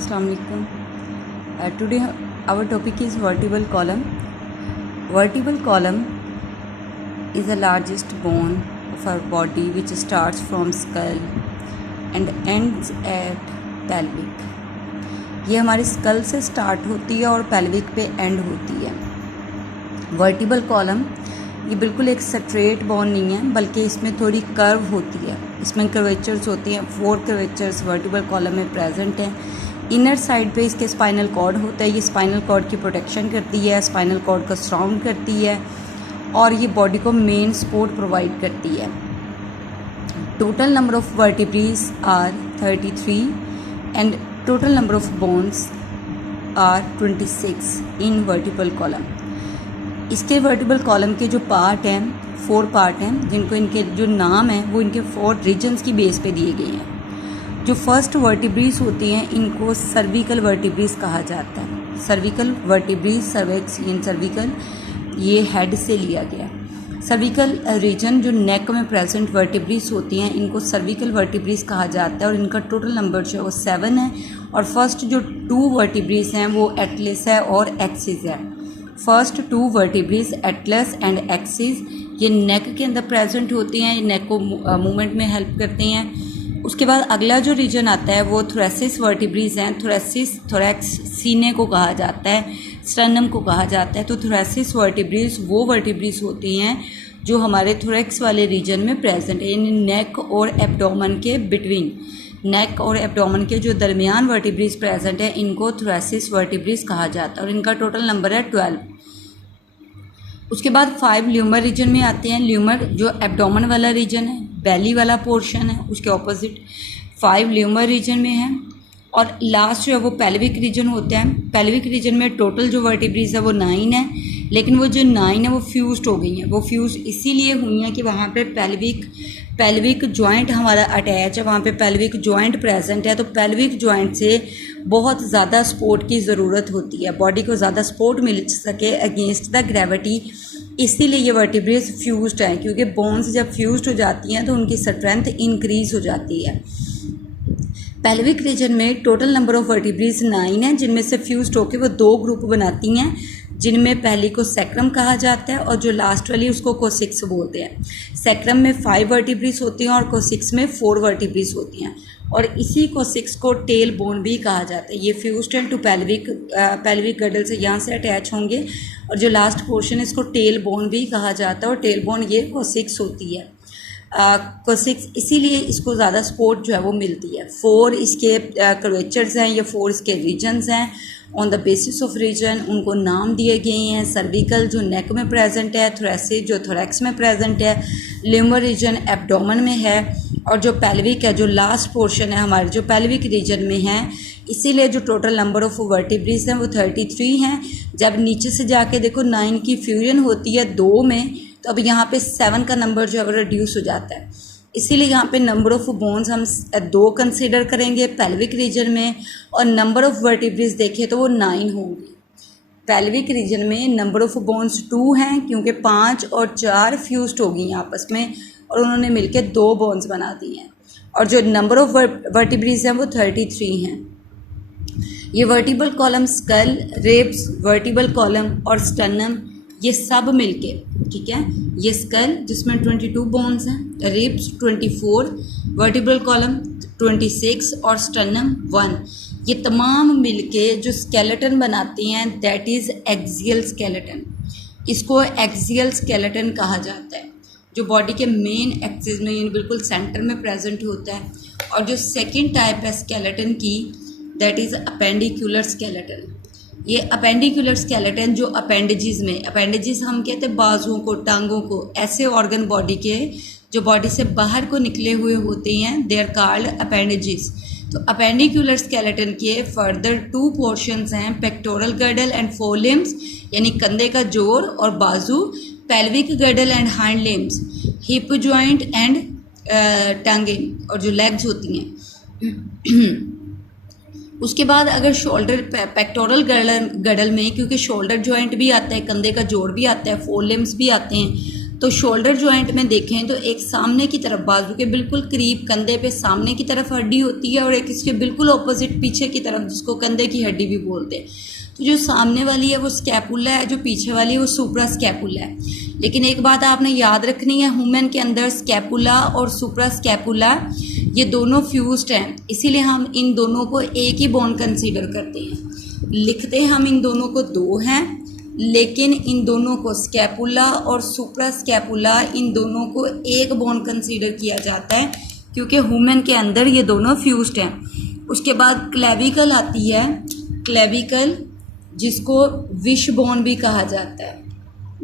Assalamu alaikum. Today our topic is vertebral column. Vertebral column is the largest bone of our body which starts from skull and ends at pelvic. ये हमारे school से start होती है और pelvic पे and होती है. Vertebral column ये बिल्कुल एक स्ट्रेट बोन नहीं है, बल्कि इसमें थोड़ी कर्व होती है. इसमें कर्वेचर्स होती हैं. 4 कर्वेचर्स वर्टिबल कॉलम में प्रेजेंट हैं. इनर साइड पे इसके स्पाइनल कॉर्ड होता है. ये स्पाइनल कॉर्ड की प्रोटेक्शन करती है, स्पाइनल कॉर्ड को सराउंड करती है और ये बॉडी को मेन सपोर्ट प्रोवाइड करती है. Total number of vertebrae are 33 and total number of bones are 26 in vertebral column. इसके वर्टिबल कॉलम के जो पार्ट हैं 4 पार्ट हैं, जिनको इनके जो नाम हैं वो इनके 4 रीजन्स की बेस पे दिए गए हैं. जो फर्स्ट वर्टिब्रेस होती हैं इनको सर्विकल वर्टिब्रेस कहा जाता है. सर्विकल वर्टिब्रेस, सर्विक्स इन सर्विकल, ये हेड से लिया गया. सर्विकल रीजन जो नेक में प्रेजेंट वर्टिब्रेस होती हैं इनको सर्विकल वर्टिब्रेस कहा जाता है और इनका टोटल नंबर जो है वो 7 है. और फर्स्ट जो 2 वर्टिब्रेस हैं वो एटलस है और एक्सिस है. फर्स्ट 2 वर्टिब्रेस एटलस एंड एक्सिस ये नेक के अंदर प्रेजेंट होती हैं. ये नेक को मूवमेंट में हेल्प करती हैं. उसके बाद अगला जो रीजन आता है वो थोरेसिस वर्टिब्रेस हैं. थोरेसिस, थोरैक्स सीने को कहा जाता है, स्टर्नम को कहा जाता है. तो थोरेसिस वर्टिब्रेस वो वर्टिब्रेस होती हैं जो हमारे थोरैक्स वाले रीजन में प्रेजेंट है, यानी नेक और एब्डोमेन के बिटवीन. नेक और एब्डोमेन के जो दरमियान वर्टिब्रेस प्रेजेंट है इनको थोरेसिस वर्टिब्रेस कहा जाता है और इनका टोटल नंबर है 12. उसके बाद 5 ल्यूमर रीजन में आते हैं. ल्यूमर जो एब्डोमेन वाला रीजन है, बेली वाला पोर्शन है, उसके ऑपोजिट 5 ल्यूमर रीजन में है. और लास्ट जो है वो पेल्विक रीजन होता है. पेल्विक रीजन में टोटल जो वर्टिब्रेस है वो 9 है, लेकिन वो जो 9 है वो फ्यूज्ड हो गई हैं. वो फ्यूज इसीलिए हुई हैं कि वहाँ पे पेल्विक जॉइंट हमारा अटैच है, वहाँ पे पेल्विक जॉइंट प्रेजेंट है. तो पेल्विक जॉइंट से बहुत ज़्यादा सपोर्ट की ज़रूरत होती है, बॉडी को ज़्यादा सपोर्ट मिल सके अगेंस्ट द ग्रेविटी. इसीलिए ये वर्टिब्रेस फ्यूज्ड हैं, क्योंकि बोन्स जब फ्यूज्ड हो जाती हैं तो उनकी स्ट्रेंथ इंक्रीज हो जाती है. पेल्विक रीजन में टोटल नंबर ऑफ वर्टिब्रेस 9 है, जिनमें से फ्यूज्ड होकर वो 2 ग्रुप बनाती हैं, जिनमें पहली को सैक्रम कहा जाता है और जो लास्ट वाली उसको कोसिक्स बोलते हैं. सैक्रम में 5 वर्टिब्रेस होती हैं और कोसिक्स में 4 वर्टिब्रेस होती हैं. और इसी कोसिक्स को टेल बोन भी कहा जाता है. ये फ्यूज्ड है टू पेल्विक गडल से यहाँ से अटैच होंगे और जो लास्ट पोर्शन है इसको टेल बोन भी कहा जाता है और टेल बोन ये कोसिक्स होती है. कोसिक्स इसीलिए इसको ज़्यादा सपोर्ट जो है वो मिलती है. 4 इसके कर्वेचर्स हैं, ये 4 इसके रीजन्स हैं. On the basis of reason उनको नाम दिए गए हैं. सर्विकल जो नेक में प्रेजेंट है, थोरेसिस जो थोरैक्स में प्रेजेंट है, ल्यूमर रीजन एब्डोमेन में है और जो पेल्विक है जो लास्ट पोर्शन है हमारे जो पेल्विक रीजन में है. इसीलिए जो टोटल नंबर ऑफ वर्टिब्रेस हैं वो 33 हैं. जब नीचे से जाके देखो 9 की फ्यूजन होती है 2 में, तो अब यहाँ पे 7 का नंबर जो है वो रिड्यूस हो जाता है. इसीलिए यहाँ पे नंबर ऑफ बोन्स हम 2 कंसीडर करेंगे पेल्विक रीजन में और नंबर ऑफ वर्टिब्रेस देखें तो वो 9 होंगे. पेल्विक रीजन में नंबर ऑफ बोन्स 2 हैं, क्योंकि 5 और 4 फ्यूज्ड हो गई हैं आपस में और उन्होंने मिलकर 2 बोन्स बना दी हैं. और जो नंबर ऑफ वर्टिब्रेस हैं वो 33 हैं. ये vertebral column skull, ribs, vertebral column और स्टर्नम ये सब मिलके, ठीक है, ये स्कल जिसमें 22 बोन्स हैं, रिब्स 24, वर्टिबल कॉलम 26 और स्टर्नम 1, ये तमाम मिलके जो स्केलेटन बनाती हैं दैट इज़ एक्सियल स्केलेटन. इसको एक्सियल स्केलेटन कहा जाता है, जो बॉडी के मेन एक्सिस में यानी बिल्कुल सेंटर में प्रेजेंट होता है. और जो सेकेंड टाइप है स्केलेटन की दैट इज़ अपेंडिकुलर स्केलेटन. ये अपेंडिकुलर स्केलेटन जो अपेंडेजेस हम कहते हैं बाजुओं को, टांगों को, ऐसे ऑर्गन बॉडी के जो बॉडी से बाहर को निकले हुए होते हैं दे आर कॉल्ड अपेंडेजेस. तो अपेंडिकुलर स्केलेटन के फर्दर 2 पोर्शंस हैं, pectoral girdle and four limbs यानी कंधे का जोड़ और बाजू, pelvic girdle and hind limbs, hip joint and टांगे और जो लेग्स होती हैं. उसके बाद अगर शोल्डर पेक्टोरल गडल में, क्योंकि शोल्डर जॉइंट भी आता है, कंधे का जोड़ भी आता है, फोर लिम्स भी आते हैं, तो शोल्डर जॉइंट में देखें तो एक सामने की तरफ बाजू के बिल्कुल करीब कंधे पे सामने की तरफ हड्डी होती है और एक इसके बिल्कुल ऑपोजिट पीछे की तरफ, जिसको कंधे की हड्डी भी बोलते हैं। तो जो सामने वाली है वो स्कैपुला है, जो पीछे वाली है वो सुप्रा स्कैपुला है। लेकिन एक बात आपने याद रखनी है, ह्यूमन के अंदर स्कैपुला और सुप्रा स्कैपुला ये दोनों फ्यूज्ड हैं, इसीलिए हम इन दोनों को एक ही बोन कंसीडर करते हैं। लिखते हम इन दोनों को दो हैं, लेकिन इन दोनों को स्कैपुला और सुप्रा स्कैपुला इन दोनों को एक बोन कंसीडर किया जाता है, क्योंकि ह्यूमन के अंदर ये दोनों फ्यूज्ड हैं। उसके बाद क्लेविकल आती है, क्लेविकल जिसको विश बोन भी कहा जाता है,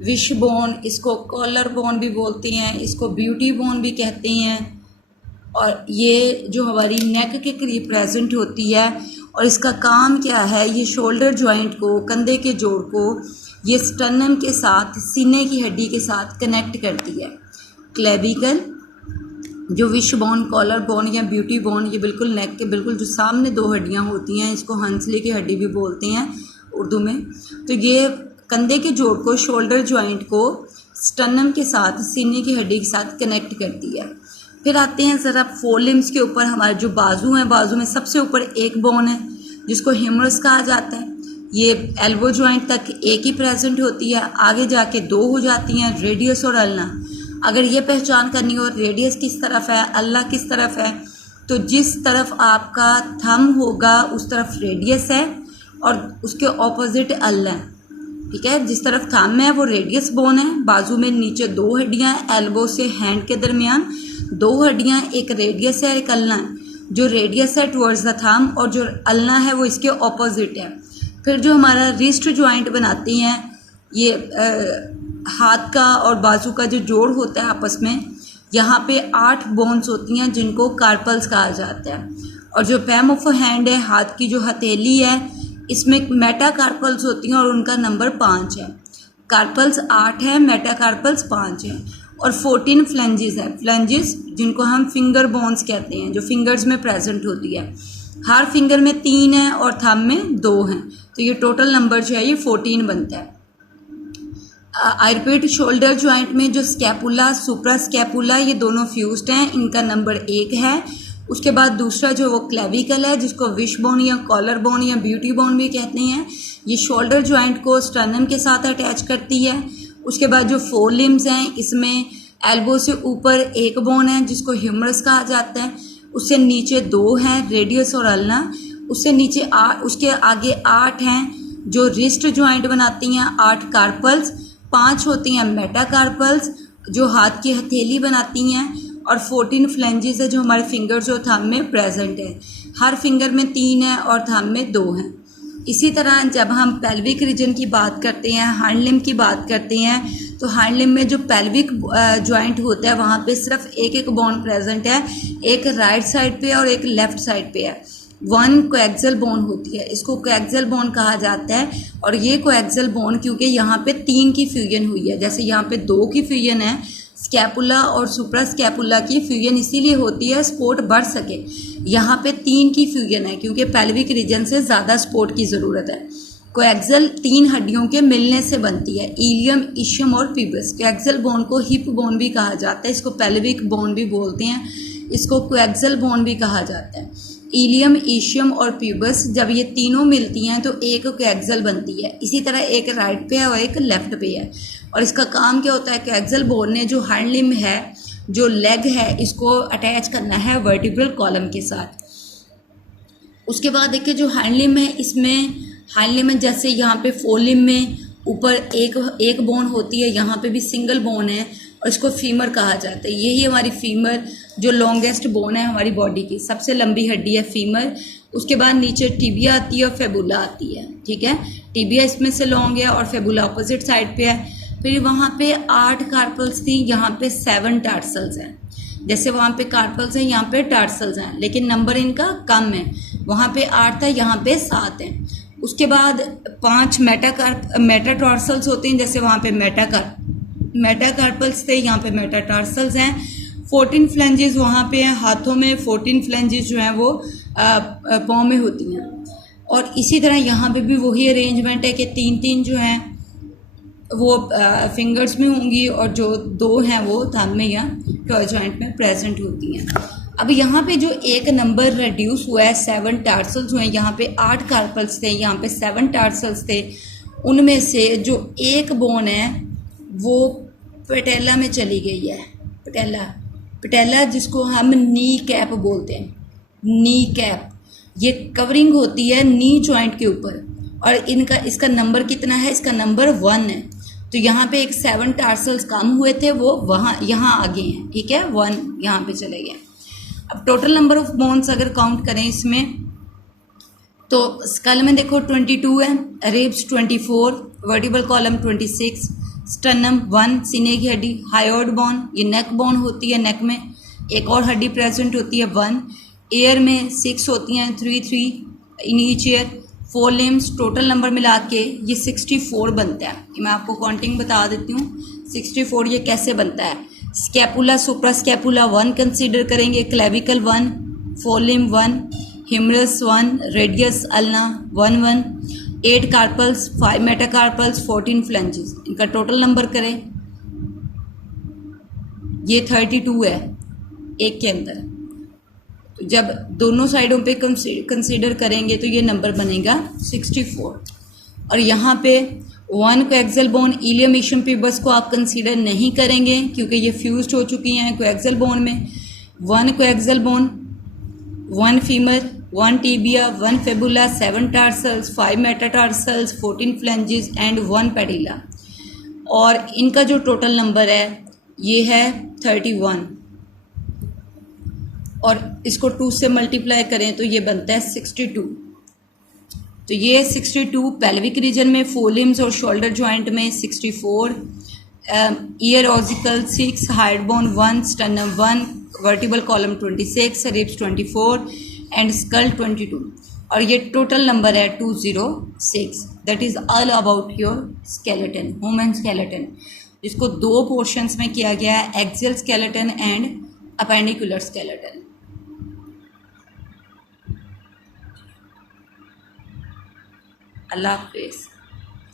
विश बोन, इसको कॉलर बोन भी बोलते हैं, इसको ब्यूटी बोन भी कहते हैं। और ये जो हमारी नेक के करीब प्रेजेंट होती है और इसका काम क्या है, ये शोल्डर जॉइंट को, कंधे के जोड़ को ये स्टर्नम के साथ, सीने की हड्डी के साथ कनेक्ट करती है। क्लेविकल जो विश बोन, कॉलर बोन या ब्यूटी बोन, ये बिल्कुल नेक के बिल्कुल जो सामने दो हड्डियां होती हैं, इसको हंसली की हड्डी भी बोलते हैं उर्दू में। तो ये कंधे के जोड़ को, शोल्डर जॉइंट को स्टर्नम के साथ, सीने की हड्डी के साथ कनेक्ट करती है। फिर आते हैं ज़रा फोर लिम्स के ऊपर। हमारे जो बाजू हैं, बाजू में सबसे ऊपर एक बोन है जिसको ह्यूमरस कहा जाता है। ये एल्बो जॉइंट तक एक ही प्रेजेंट होती है, आगे जाके दो हो जाती हैं, रेडियस और अल्ना। अगर ये पहचान करनी हो रेडियस किस तरफ है, अल्ला किस तरफ है, तो जिस तरफ आपका थंब होगा उस तरफ रेडियस है और उसके ऑपोजिट अल्ला है। ठीक है, जिस तरफ थंब है वो रेडियस बोन है, बाजू में नीचे दो हड्डियां हैं, एल्बो से हैंड के दरमियान दो हड्डियां, एक रेडियस है और एक अल्ना है। जो रेडियस है टुवर्ड्स द थंब और जो अल्ना है वो इसके ऑपोजिट है। फिर जो हमारा रिस्ट जॉइंट बनाती हैं, ये हाथ का और बाजू का जो जोड़ होता है आपस में, यहाँ पे 8 बोन्स होती हैं जिनको कार्पल्स कहा जाता है। और जो पैम ऑफ हैंड है, हाथ की जो हथेली है, इसमें मेटा कार्पल्स होती हैं और उनका नंबर 5 है। कार्पल्स 8 है, मेटा कार्पल्स 5 है। और 14 फ्लेंजेस है, फ्लेंजेस जिनको हम फिंगर बोन्स कहते हैं, जो फिंगर्स में प्रेजेंट होती है। हर फिंगर में 3 है और थंब में 2 हैं, तो ये टोटल नंबर जो है ये 14 बनता है। आई रिपीट, शोल्डर जॉइंट में जो स्कैपुला, सुप्रा स्कैपुला, ये दोनों फ्यूज्ड हैं, इनका नंबर 1 है। उसके बाद दूसरा जो वो क्लेविकल है, जिसको विश बोन या कॉलर बोन या ब्यूटी बोन भी कहते हैं, ये शोल्डर जॉइंट को स्टर्नम के साथ अटैच करती है। उसके बाद जो फोर लिम्स हैं, इसमें एल्बो से ऊपर एक बोन है जिसको ह्यूमरस कहा जाता है, उससे नीचे 2 हैं, रेडियस और अल्ना, उससे नीचे 8, उसके आगे 8 हैं जो रिस्ट जॉइंट बनाती हैं, 8 कार्पल्स, 5 होती हैं मेटा कार्पल्स जो हाथ की हथेली बनाती हैं, और 14 फ्लेंजेस है जो हमारे फिंगर्स और थंब में प्रेजेंट है। हर फिंगर में 3 है और थंब में 2 हैं। इसी तरह जब हम पेल्विक रीजन की बात करते हैं, हैंड लिम्ब की बात करते हैं, तो हैंड लिम्ब में जो पेल्विक जॉइंट होता है वहाँ पे सिर्फ एक बोन प्रेजेंट है, एक राइट साइड पे और एक लेफ्ट साइड पे है। 1 कोएक्सियल बोन होती है, इसको कोएक्सियल बोन कहा जाता है। और ये कोएक्सियल बोन क्योंकि यहाँ पे 3 की फ्यूजन हुई है, जैसे यहाँ पे 2 की फ्यूजन है, स्कैपुला और सुप्रा स्कैपुला की फ्यूजन इसीलिए होती है सपोर्ट बढ़ सके। यहाँ पे 3 की फ्यूजन है क्योंकि पेल्विक रीजन से ज़्यादा सपोर्ट की ज़रूरत है। कोएक्सियल 3 हड्डियों के मिलने से बनती है, इलियम, इशियम और पीबस। कोएक्सियल बोन को हिप बोन भी कहा जाता है, इसको पेल्विक बोन भी बोलते हैं, इसको कोएक्सियल बोन भी कहा जाता है। इलियम, इशियम और पीबस जब ये तीनों मिलती हैं तो एक कोएक्सियल बनती है। इसी तरह एक राइट पे है और एक लेफ्ट पे है। और इसका काम क्या होता है, कोएक्सियल बोन ने जो हैंड लिम्ब है, जो लेग है, इसको अटैच करना है वर्टिब्रल कॉलम के साथ। उसके बाद देखिए जो हैंड लिम्ब है, इसमें हैंड लिम्ब में जैसे यहाँ पे फोर लिम्ब में ऊपर एक बोन होती है, यहाँ पे भी सिंगल बोन है और इसको फीमर कहा जाता है। यही हमारी फीमर जो लॉन्गेस्ट बोन है हमारी बॉडी की, सबसे लंबी हड्डी है फीमर। उसके बाद नीचे टिबिया आती है और फेबुला आती है। ठीक है, टिबिया इसमें से लॉन्ग है और फेबुला अपोजिट साइड पे है। फिर वहाँ पे 8 कार्पल्स थी, यहाँ पे 7 टार्सल्स हैं। जैसे वहाँ पे कार्पल्स हैं, यहाँ पे टार्सल्स हैं, लेकिन नंबर इनका कम है। वहाँ पे 8 था, यहाँ पे 7 है। उसके बाद 5 मेटाटार्सल्स होते हैं, जैसे वहाँ पे मेटाकार्पल्स थे, यहाँ पे मेटाटार्सल्स हैं। 14 फ्लेंजेस वहाँ पे हैं हाथों में, 14 फ्लेंजेस जो हैं वो पाँव में होती हैं। और इसी तरह यहाँ पे भी वही अरेंजमेंट है कि 3-3 जो हैं वो फिंगर्स में होंगी और जो 2 हैं वो थंब में या टॉय जॉइंट में प्रेजेंट होती हैं। अब यहाँ पे जो एक नंबर रिड्यूस हुआ है, 7 टार्सल्स हुए हैं, यहाँ पे 8 कार्पल्स थे, यहाँ पे 7 टार्सल्स थे। उनमें से जो एक बोन है वो पटेला में चली गई है। पटेला जिसको हम नी कैप बोलते हैं, नी कैप, ये कवरिंग होती है नी जॉइंट के ऊपर, और इसका नंबर कितना है? इसका नंबर 1 है। तो यहाँ पे एक 7 टार्सल्स कम हुए थे, वो वहाँ यहाँ आ गए हैं, ठीक है, 1 यहाँ पे चले गए। अब टोटल नंबर ऑफ बोन्स अगर काउंट करें इसमें, तो स्कल में देखो 22 है, रिब्स 24, वर्टिबल कॉलम 26, स्टर्नम 1, सीने की हड्डी, हायोइड बोन, ये नेक बोन होती है, नेक में एक और हड्डी प्रेजेंट होती है 1, एयर में 6 होती हैं, 3 in each year, 4 limbs, total number मिला के ये 64 बनता है। मैं आपको काउंटिंग बता देती हूँ 64 ये कैसे बनता है। स्कैपुला सुप्रा स्कैपुला 1 कंसीडर करेंगे, clavicle 1, 4 limb 1, humerus 1, radius ulna 1, 8 carpals, 5 metacarpals, 14 phalanges. इनका टोटल नंबर करें, ये 32 है एक के अंदर। तो जब दोनों साइडों पे कंसीडर करेंगे तो ये नंबर बनेगा 64। और यहाँ पे 1 कोएक्सियल बोन इलियम इशियम पिबस को आप कंसीडर नहीं करेंगे क्योंकि ये फ्यूज्ड हो चुकी हैं कोएक्सियल बोन में। 1 coaxial bone, 1 femur, 1 tibia, 1 fabula, 7 tarsals, 5 metatarsals, 14 flanges and 1 Padilla. और इनका जो टोटल नंबर है ये है 31, और इसको 2 से मल्टीप्लाई करें तो ये बनता है 62। तो ये 62 पेल्विक रीजन में, 4 लिम्स और शोल्डर जॉइंट में 64, ear ossicle 6, hyoid bone 1, sternum 1, vertebral column 26, ribs 24 and skull 22। और ये टोटल नंबर है 206। That is all about your skeleton, human skeleton, जिसको 2 पोर्शंस में किया गया है, axial skeleton and appendicular skeleton. अल्लाह हाफिज़।